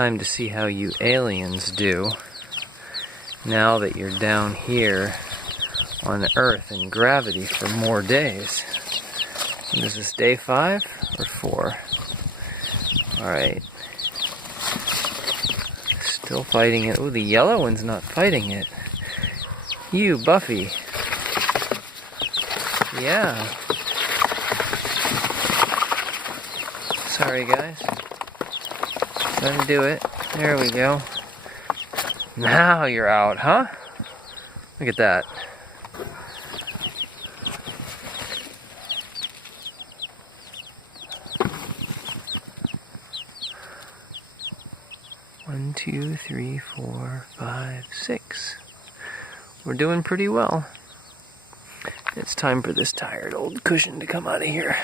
time to see how you aliens do now that you're down here on Earth in gravity for more days. And is this day 5 or 4? Alright. Still fighting it. Oh, the yellow one's not fighting it. You, Buffy. Yeah. Sorry, guys. Let me do it. There we go. Now you're out, huh? Look at that. One, 2, 3, 4, 5, 6. We're doing pretty well. It's time for this tired old cushion to come out of here.